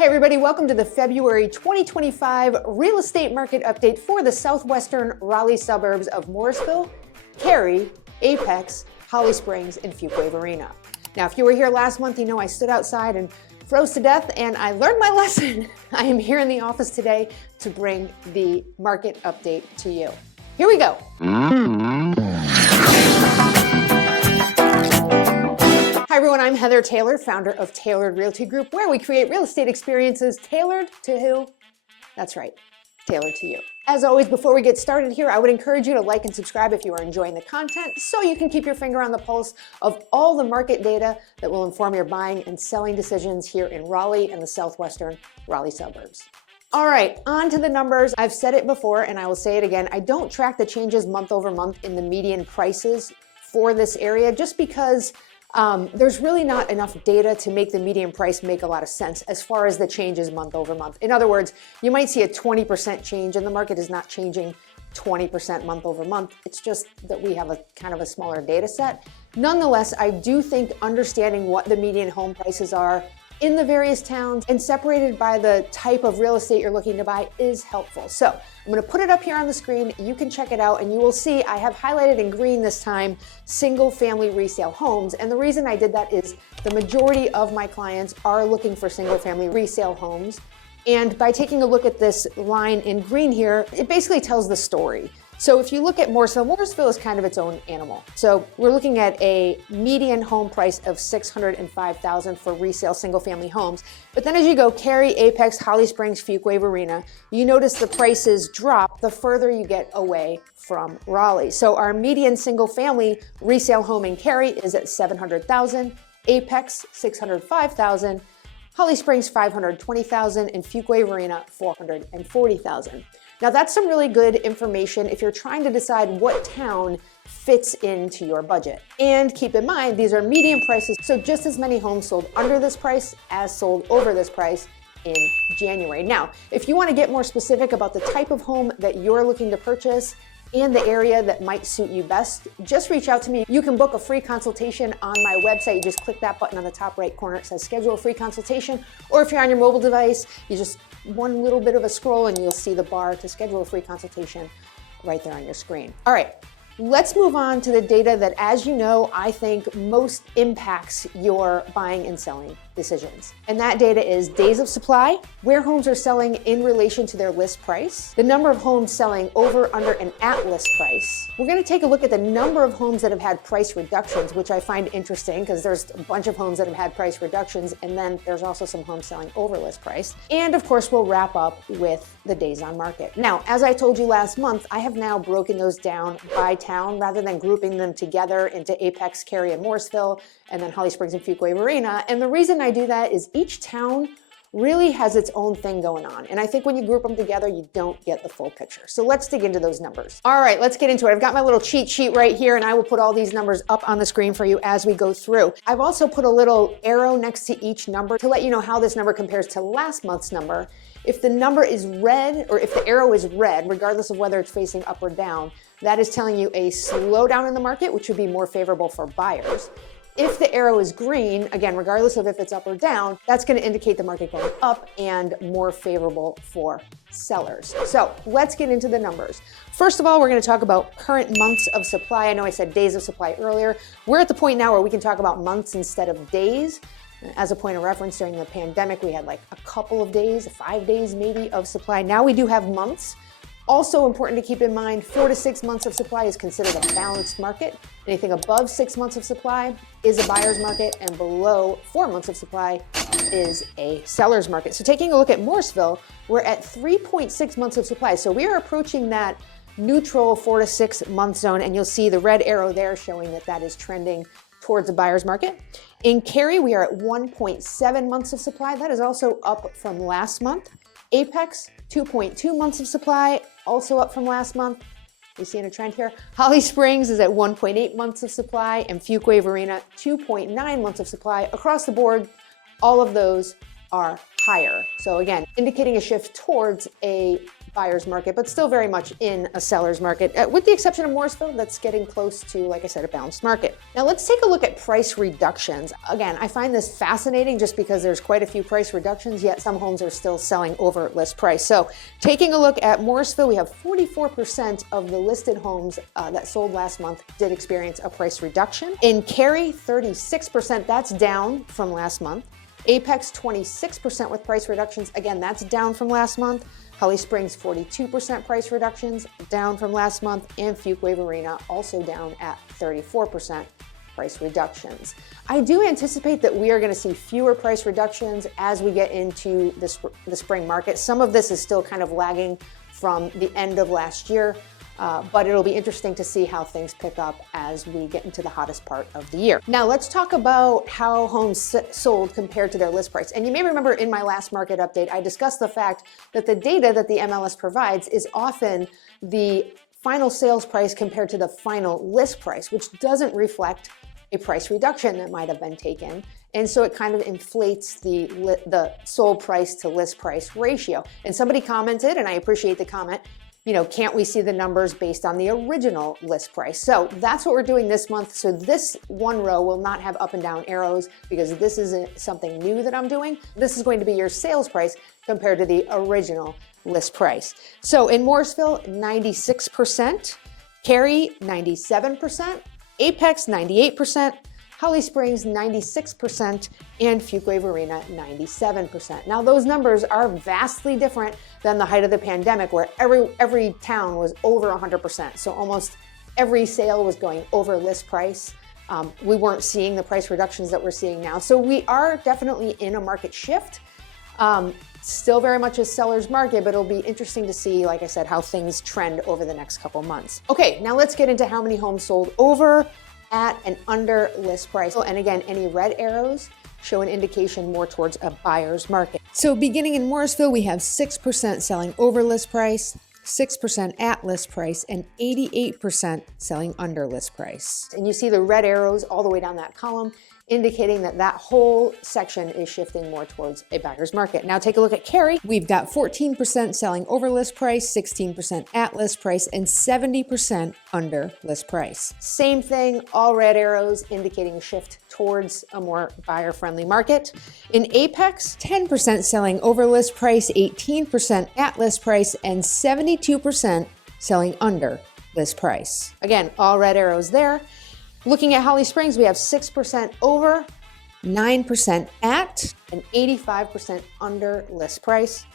Hey everybody, welcome to the February 2025 real estate market update for the southwestern Raleigh suburbs of Morrisville, Cary, Apex, Holly Springs, and Fuquay Varina. Now, if you were here last month, you know I stood outside and froze to death and I learned my lesson. I am here in the office today to bring the market update to you. Here we go. Hi everyone, I'm Heather Taylor, founder of Tailored Realty Group, where we create real estate experiences tailored to who? That's right, tailored to you. As always, before we get started here, I would encourage you to like and subscribe if you are enjoying the content so you can keep your finger on the pulse of all the market data that will inform your buying and selling decisions here in Raleigh and the southwestern Raleigh suburbs. All right, on to the numbers. I've said it before and I will say it again. I don't track the changes month over month in the median prices for this area just because there's really not enough data to make the median price make a lot of sense as far as the changes month over month. In other words, you might see a 20% change and the market is not changing 20% month over month. It's just that we have a kind of a smaller data set. Nonetheless, I do think understanding what the median home prices are in the various towns and separated by the type of real estate you're looking to buy is helpful. So I'm gonna put it up here on the screen. You can check it out and you will see I have highlighted in green this time, single family resale homes. And the reason I did that is the majority of my clients are looking for single family resale homes. And by taking a look at this line in green here, it basically tells the story. So if you look at Morrisville, Morrisville is kind of its own animal. So we're looking at a median home price of $605,000 for resale single family homes. But then as you go Cary, Apex, Holly Springs, Fuquay Varina, you notice the prices drop the further you get away from Raleigh. So our median single family resale home in Cary is at $700,000, Apex $605,000, Holly Springs $520,000, and Fuquay Varina $440,000. Now that's some really good information if you're trying to decide what town fits into your budget. And keep in mind, these are median prices, so just as many homes sold under this price as sold over this price in January. Now, if you want to get more specific about the type of home that you're looking to purchase and the area that might suit you best, just reach out to me. You can book a free consultation on my website. You just click that button on the top right corner. It says schedule a free consultation. Or if you're on your mobile device, you just one little bit of a scroll and you'll see the bar to schedule a free consultation right there on your screen. All right, let's move on to the data that, as you know, I think most impacts your buying and selling decisions. And that data is days of supply, where homes are selling in relation to their list price, the number of homes selling over, under, and at list price. We're gonna take a look at the number of homes that have had price reductions, which I find interesting because there's a bunch of homes that have had price reductions, and then there's also some homes selling over list price. And of course, we'll wrap up with the days on market. Now, as I told you last month, I have now broken those down by town rather than grouping them together into Apex, Cary, and Morrisville, and then Holly Springs and Fuquay Varina. And the reason I do that is each town really has its own thing going on. And I think when you group them together, you don't get the full picture. So let's dig into those numbers. All right, let's get into it. I've got my little cheat sheet right here and I will put all these numbers up on the screen for you as we go through. I've also put a little arrow next to each number to let you know how this number compares to last month's number. If the number is red, or if the arrow is red, regardless of whether it's facing up or down, that is telling you a slowdown in the market, which would be more favorable for buyers. If the arrow is green, again, regardless of if it's up or down, that's going to indicate the market going up and more favorable for sellers. So let's get into the numbers. First of all, we're going to talk about current months of supply. I know I said days of supply earlier. We're at the point now where we can talk about months instead of days. As a point of reference, during the pandemic, we had like a couple of days, 5 days maybe of supply. Now we do have months. Also important to keep in mind, 4 to 6 months of supply is considered a balanced market. Anything above 6 months of supply is a buyer's market, and below 4 months of supply is a seller's market. So taking a look at Morrisville, we're at 3.6 months of supply. So we are approaching that neutral 4 to 6 month zone, and you'll see the red arrow there showing that that is trending towards a buyer's market. In Cary, we are at 1.7 months of supply. That is also up from last month. Apex, 2.2 months of supply, also up from last month. You seeing a trend here? Holly Springs is at 1.8 months of supply, and Fuquay Varina, 2.9 months of supply. Across the board, all of those are higher. So again, indicating a shift towards a buyer's market, but still very much in a seller's market, with the exception of Morrisville, that's getting close to, like I said, a balanced market. Now let's take a look at price reductions. Again, I find this fascinating just because there's quite a few price reductions, yet some homes are still selling over list price. So taking a look at Morrisville, we have 44% of the listed homes that sold last month did experience a price reduction. In Cary, 36%, that's down from last month. Apex, 26% with price reductions. Again, that's down from last month. Holly Springs, 42% price reductions, down from last month. And Fuquay Varina, also down at 34% price reductions. I do anticipate that we are going to see fewer price reductions as we get into the spring market. Some of this is still kind of lagging from the end of last year. But it'll be interesting to see how things pick up as we get into the hottest part of the year. Now let's talk about how homes sold compared to their list price. And you may remember in my last market update, I discussed the fact that the data that the MLS provides is often the final sales price compared to the final list price, which doesn't reflect a price reduction that might have been taken. And so it kind of inflates the sold price to list price ratio. And somebody commented, and I appreciate the comment, you know, can't we see the numbers based on the original list price? So that's what we're doing this month. So this one row will not have up and down arrows because this isn't something new that I'm doing. This is going to be your sales price compared to the original list price. So in Morrisville, 96%, Cary, 97%, Apex, 98%, Holly Springs, 96%, and Fuquay Varina, 97%. Now those numbers are vastly different than the height of the pandemic where every town was over 100%. So almost every sale was going over list price. We weren't seeing the price reductions that we're seeing now. So we are definitely in a market shift. Still very much a seller's market, but it'll be interesting to see, like I said, how things trend over the next couple months. Okay, now let's get into how many homes sold over, at, and under list price. And again, any red arrows show an indication more towards a buyer's market. So beginning in Morrisville, we have 6% selling over list price, 6% at list price, and 88% selling under list price. And you see the red arrows all the way down that column, indicating that that whole section is shifting more towards a buyer's market. Now take a look at Cary. We've got 14% selling over list price, 16% at list price, and 70% under list price. Same thing, all red arrows indicating a shift towards a more buyer-friendly market. In Apex, 10% selling over list price, 18% at list price, and 72% selling under list price. Again, all red arrows there. Looking at Holly Springs, we have 6% over, 9% at, and 85% under list price.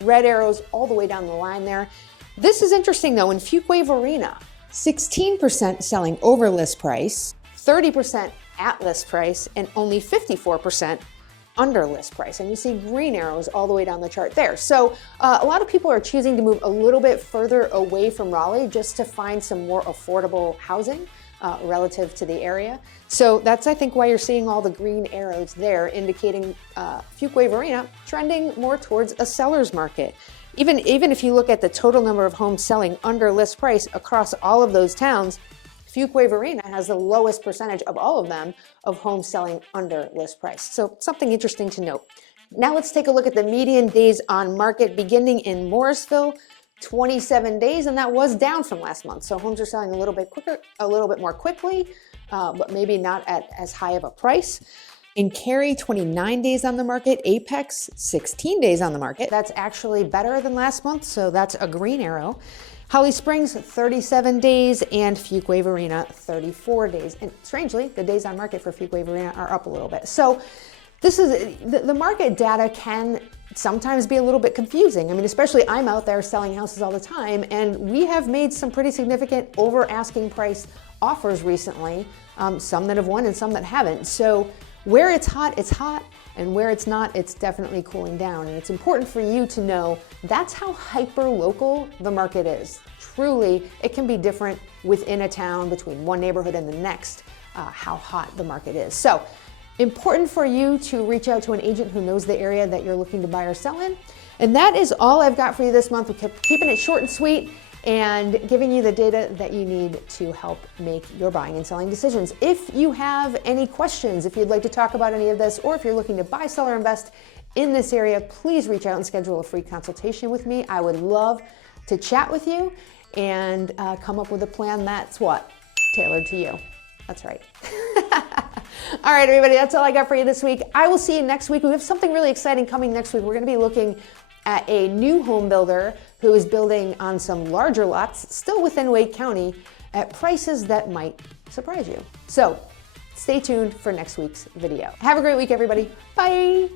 Red arrows all the way down the line there. This is interesting though, in Fuquay Varina, 16% selling over list price, 30% at list price, and only 54% under list price. And you see green arrows all the way down the chart there. So a lot of people are choosing to move a little bit further away from Raleigh just to find some more affordable housing. Relative to the area. So that's, I think, why you're seeing all the green arrows there, indicating Fuquay Varina trending more towards a seller's market. Even if you look at the total number of homes selling under list price across all of those towns, Fuquay Varina has the lowest percentage of all of them of homes selling under list price. So something interesting to note. Now let's take a look at the median days on market beginning in Morrisville. 27 days, and that was down from last month. So homes are selling a little bit quicker, a little bit more quickly, but maybe not at as high of a price. In Cary, 29 days on the market. Apex, 16 days on the market. That's actually better than last month, so that's a green arrow. Holly Springs, 37 days, and Fuquay Varina, 34 days. And strangely, the days on market for Fuquay Varina are up a little bit. So this is the market data can sometimes be a little bit confusing. I mean, especially I'm out there selling houses all the time, and we have made some pretty significant over asking price offers recently, some that have won and some that haven't. So where it's hot, and where it's not, it's definitely cooling down. And it's important for you to know that's how hyper local the market is. Truly, it can be different within a town, between one neighborhood and the next, how hot the market is. So important for you to reach out to an agent who knows the area that you're looking to buy or sell in. And that is all I've got for you this month. We kept keeping it short and sweet and giving you the data that you need to help make your buying and selling decisions. If you have any questions, if you'd like to talk about any of this, or if you're looking to buy, sell, or invest in this area, please reach out and schedule a free consultation with me. I would love to chat with you and come up with a plan that's what? Tailored to you. That's right. All right, everybody, that's all I got for you this week. I will see you next week. We have something really exciting coming next week. We're going to be looking at a new home builder who is building on some larger lots, still within Wake County, at prices that might surprise you. So stay tuned for next week's video. Have a great week, everybody. Bye.